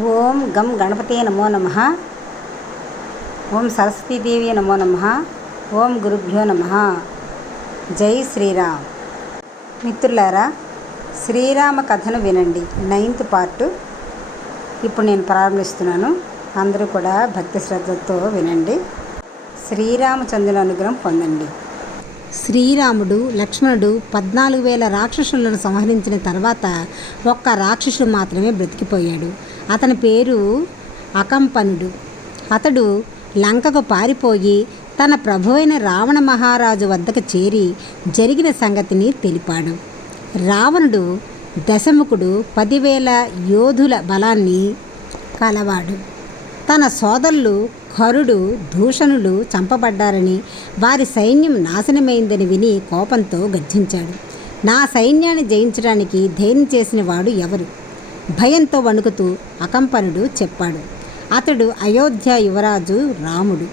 ఓం గం గణపతే నమో నమః. ఓం సరస్వతీదేవి నమో నమః. ఓం గురుభ్యో నమః. జై శ్రీరామ్. మిత్రులారా, శ్రీరామ కథను వినండి. 9th పార్ట్ ఇప్పుడు నేను ప్రారంభిస్తున్నాను. అందరూ కూడా భక్తి శ్రద్ధతో వినండి. శ్రీరామచంద్రుని అనుగ్రహం పొందండి. శ్రీరాముడు లక్ష్మణుడు 14,000 రాక్షసులను సంహరించిన తర్వాత ఒక్క రాక్షసుడు మాత్రమే బ్రతికిపోయాడు. అతని పేరు అకంపనుడు. అతడు లంకకు పారిపోయి తన ప్రభువైన రావణ మహారాజు వద్దకు చేరి జరిగిన సంగతిని తెలిపాడు. రావణుడు దశముఖుడు 10,000 యోధుల బలాన్ని కలవాడు. తన సోదరులు ఖరుడు, దూషణులు చంపబడ్డారని, వారి సైన్యం నాశనమైందని విని కోపంతో గర్జించాడు. నా సైన్యాన్ని జయించడానికి ధైర్యం చేసిన వాడు ఎవరు? భయంతో వణుకుతూ అకంపనుడు చెప్పాడు. అతడు అయోధ్య యువరాజు రాముడు.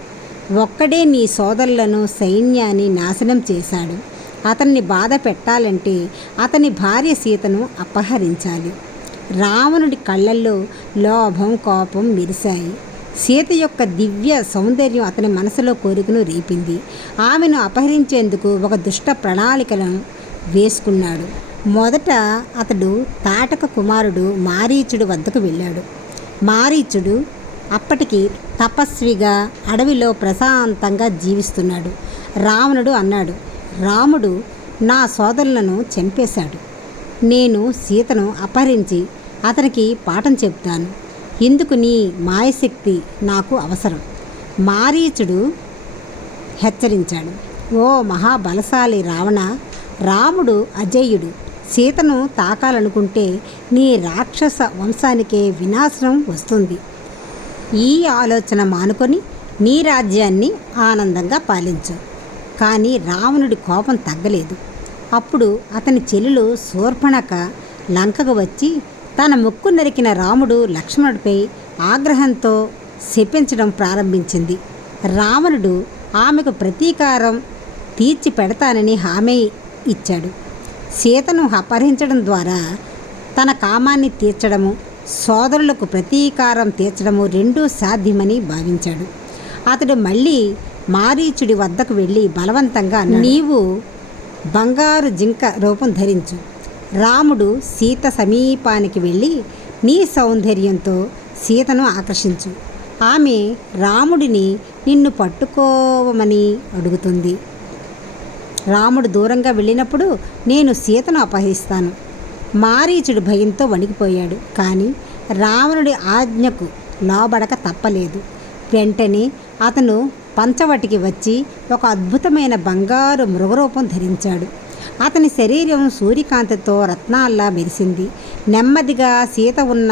ఒక్కడే నీ సోదరులను, సైన్యాన్ని నాశనం చేశాడు. అతన్ని బాధ పెట్టాలంటే అతని భార్య సీతను అపహరించాలి. రావణుడి కళ్ళల్లో లోభం, కోపం మెరిశాయి. సీత యొక్క దివ్య సౌందర్యం అతని మనసులో కోరికను రేపింది. ఆమెను అపహరించేందుకు ఒక దుష్ట ప్రణాళికను వేసుకున్నాడు. మొదట అతడు తాటక కుమారుడు మారీచుడు వద్దకు వెళ్ళాడు. మారీచుడు అప్పటికి తపస్విగా అడవిలో ప్రశాంతంగా జీవిస్తున్నాడు. రావణుడు అన్నాడు, రాముడు నా సోదరులను చంపేశాడు. నేను సీతను అపహరించి అతనికి పాఠం చెప్తాను. ఇందుకు నీ మాయశక్తి నాకు అవసరం. మారీచుడు హెచ్చరించాడు. ఓ మహాబలశాలి రావణ, రాముడు అజేయుడు. సీతను తాకాలనుకుంటే నీ రాక్షస వంశానికే వినాశనం వస్తుంది. ఈ ఆలోచన మానుకొని నీ రాజ్యాన్ని ఆనందంగా పాలించు. కానీ రావణుడి కోపం తగ్గలేదు. అప్పుడు అతని చెల్లెలు శూర్పణఖ లంకకు వచ్చి తన ముక్కు నరికిన రాముడు లక్ష్మణుడిపై ఆగ్రహంతో శపించడం ప్రారంభించింది. రావణుడు ఆమెకు ప్రతీకారం తీర్చి పెడతానని హామీ ఇచ్చాడు. సీతను అపహరించడం ద్వారా తన కామాన్ని తీర్చడము, సోదరులకు ప్రతీకారం తీర్చడము రెండూ సాధ్యమని భావించాడు. అతడు మళ్ళీ మారీచుడి వద్దకు వెళ్ళి బలవంతంగా, నీవు బంగారు జింక రూపం ధరించు. రాముడు సీత సమీపానికి వెళ్ళి నీ సౌందర్యంతో సీతను ఆకర్షించు. ఆమె రాముడిని నిన్ను పట్టుకోవమని అడుగుతుంది. రాముడు దూరంగా వెళ్ళినప్పుడు నేను సీతను అపహరిస్తాను. మారీచుడు భయంతో వణికిపోయాడు. కానీ రావణుడి ఆజ్ఞకు లోబడక తప్పలేదు. వెంటనే అతను పంచవటికి వచ్చి ఒక అద్భుతమైన బంగారు మృగరూపం ధరించాడు. అతని శరీరం సూర్యకాంతితో రత్నాల్లా మెరిసింది. నెమ్మదిగా సీత ఉన్న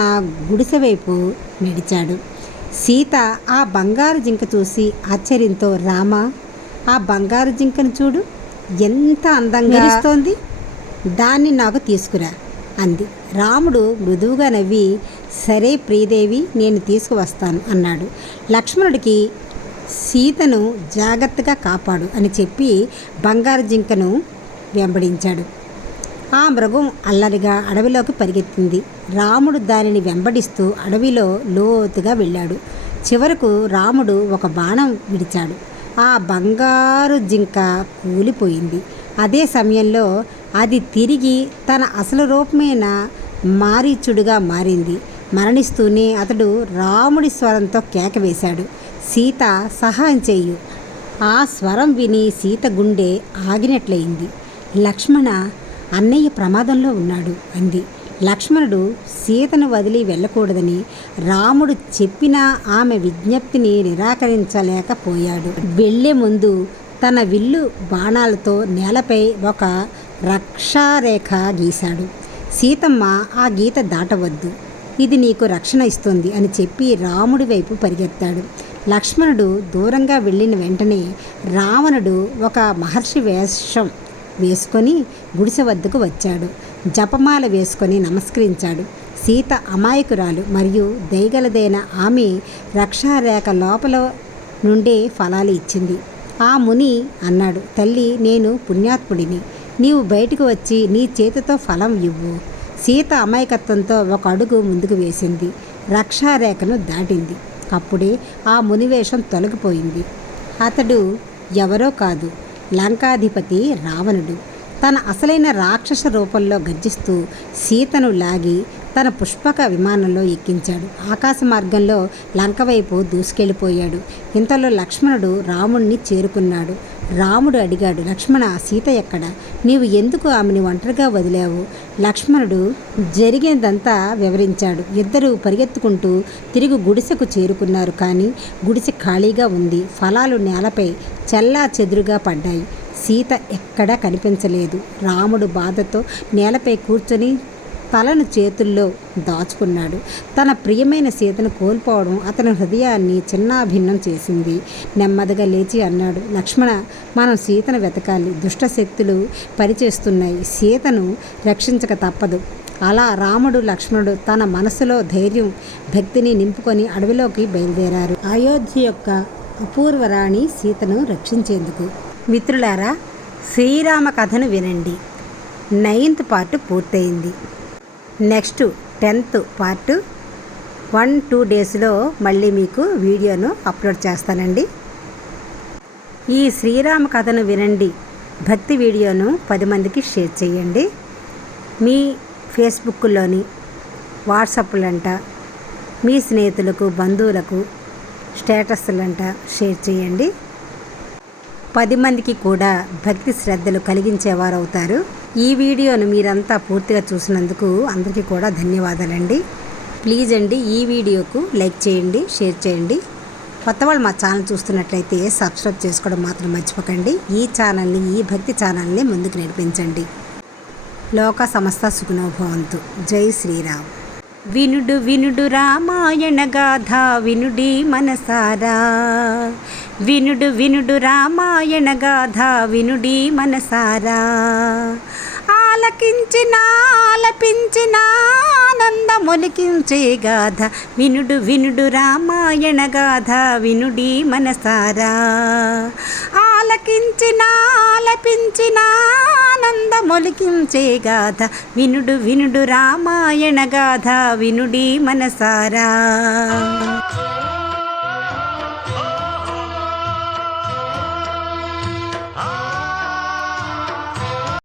గుడిసె వైపు నడిచాడు. సీత ఆ బంగారు జింక చూసి ఆశ్చర్యంతో, రామా, ఆ బంగారు జింకను చూడు, ఎంత అందంగా మెరుస్తోంది, దాన్ని నాకు తీసుకురా అంది. రాముడు మృదువుగా నవ్వి, సరే ప్రియదేవి, నేను తీసుకువస్తాను అన్నాడు. లక్ష్మణుడికి సీతను జాగ్రత్తగా కాపాడు అని చెప్పి బంగారు జింకను వెంబడించాడు. ఆ మృగం అల్లరిగా అడవిలోకి పరిగెత్తింది. రాముడు దానిని వెంబడిస్తూ అడవిలో లోతుగా వెళ్ళాడు. చివరకు రాముడు ఒక బాణం విడిచాడు. ఆ బంగారు జింక కూలిపోయింది. అదే సమయంలో అది తిరిగి తన అసలు రూపమైన మారీచుడుగా మారింది. మరణిస్తూనే అతడు రాముడి స్వరంతో కేక వేశాడు, సీత, సహాయం చెయ్యు. ఆ స్వరం విని సీత గుండె ఆగినట్లయింది. లక్ష్మణ, అన్నయ్య ప్రమాదంలో ఉన్నాడు అంది. లక్ష్మణుడు సీతను వదిలి వెళ్ళకూడదని రాముడు చెప్పినా ఆమె విజ్ఞప్తిని నిరాకరించలేకపోయాడు. వెళ్లే ముందు తన విల్లు బాణాలతో నేలపై ఒక రక్షారేఖ గీశాడు. సీతమ్మ, ఆ గీత దాటవద్దు, ఇది నీకు రక్షణ ఇస్తుంది అని చెప్పి రాముడి వైపు పరిగెత్తాడు. లక్ష్మణుడు దూరంగా వెళ్ళిన వెంటనే రావణుడు ఒక మహర్షి వేషం వేసుకొని గుడిసె వద్దకు వచ్చాడు. జపమాల వేసుకొని నమస్కరించాడు. సీత అమాయకురాలు మరియు దయగలదైన ఆమె రక్షారేఖ లోపల నుండే ఫలాలు ఇచ్చింది. ఆ ముని అన్నాడు, తల్లి, నేను పుణ్యాత్ముడిని. నీవు బయటకు వచ్చి నీ చేతితో ఫలం ఇవ్వు. సీత అమాయకత్వంతో ఒక అడుగు ముందుకు వేసింది. రక్షారేఖను దాటింది. అప్పుడే ఆ మునివేషం తొలగిపోయింది. అతడు ఎవరో కాదు, లంకాధిపతి రావణుడు. తన అసలైన రాక్షస రూపంలో గర్జిస్తూ సీతను లాగి తన పుష్పక విమానంలో ఎక్కించాడు. ఆకాశ మార్గంలో లంక వైపు దూసుకెళ్ళిపోయాడు. ఇంతలో లక్ష్మణుడు రాముణ్ణి చేరుకున్నాడు. రాముడు అడిగాడు, లక్ష్మణ, సీత ఎక్కడ? నీవు ఎందుకు ఆమెను ఒంటరిగా వదిలావు? లక్ష్మణుడు జరిగినదంతా వివరించాడు. ఇద్దరూ పరిగెత్తుకుంటూ తిరిగి గుడిసెకు చేరుకున్నారు. కానీ గుడిసె ఖాళీగా ఉంది. ఫలాలు నేలపై చెల్లా చెదురుగా పడ్డాయి. సీత ఎక్కడా కనిపించలేదు. రాముడు బాధతో నేలపై కూర్చొని తలను చేతుల్లో దాచుకున్నాడు. తన ప్రియమైన సీతను కోల్పోవడం అతని హృదయాన్ని చిన్నాభిన్నం చేసింది. నెమ్మదిగా లేచి అన్నాడు, లక్ష్మణ, మనం సీతను వెతకాలి. దుష్టశక్తులు పనిచేస్తున్నాయి. సీతను రక్షించక తప్పదు. అలా రాముడు, లక్ష్మణుడు తన మనసులో ధైర్యం, భక్తిని నింపుకొని అడవిలోకి బయలుదేరారు. అయోధ్య యొక్క అపూర్వరాణి సీతను రక్షించేందుకు. మిత్రులారా, శ్రీరామ కథను వినండి. 9th పార్ట్ పూర్తయింది. నెక్స్ట్ 10th పార్ట్ 1-2 డేస్లో మళ్ళీ మీకు వీడియోను అప్లోడ్ చేస్తానండి. ఈ శ్రీరామ కథను వినండి భక్తి వీడియోను 10 మందికి షేర్ చేయండి. మీ ఫేస్బుక్లోని, వాట్సాప్లంట, మీ స్నేహితులకు, బంధువులకు స్టేటస్లంట షేర్ చేయండి. 10 మందికి కూడా భక్తి శ్రద్ధలు కలిగించేవారు అవుతారు. ఈ వీడియోను మీరంతా పూర్తిగా చూసినందుకు అందరికీ కూడా ధన్యవాదాలండి. ప్లీజ్ అండి, ఈ వీడియోకు లైక్ చేయండి, షేర్ చేయండి. కొత్త వాళ్ళు మా ఛానల్ చూస్తున్నట్లయితే సబ్స్క్రైబ్ చేసుకోవడం మాత్రం మర్చిపోకండి. ఈ ఛానల్ని, ఈ భక్తి ఛానల్ని ముందుకు నడిపించండి. లోక సమస్త సుఖినో భవంతు. జై శ్రీరామ్. వినుడు వినుడు రామాయణ గాథ వినుడి మనసారా. వినుడు వినుడు రామాయణ గాథ వినుడి మనసారా. ఆలకించిన ఆలపించిన ఆనందమొలికించే గాథ వినుడు వినుడు రామాయణ గాథ వినుడి మనసారా. ఆలకించిన ఆలపించిన ఆనందమొలికించే గాథ వినుడు వినుడు రామాయణ గాథ వినుడి మనసారా.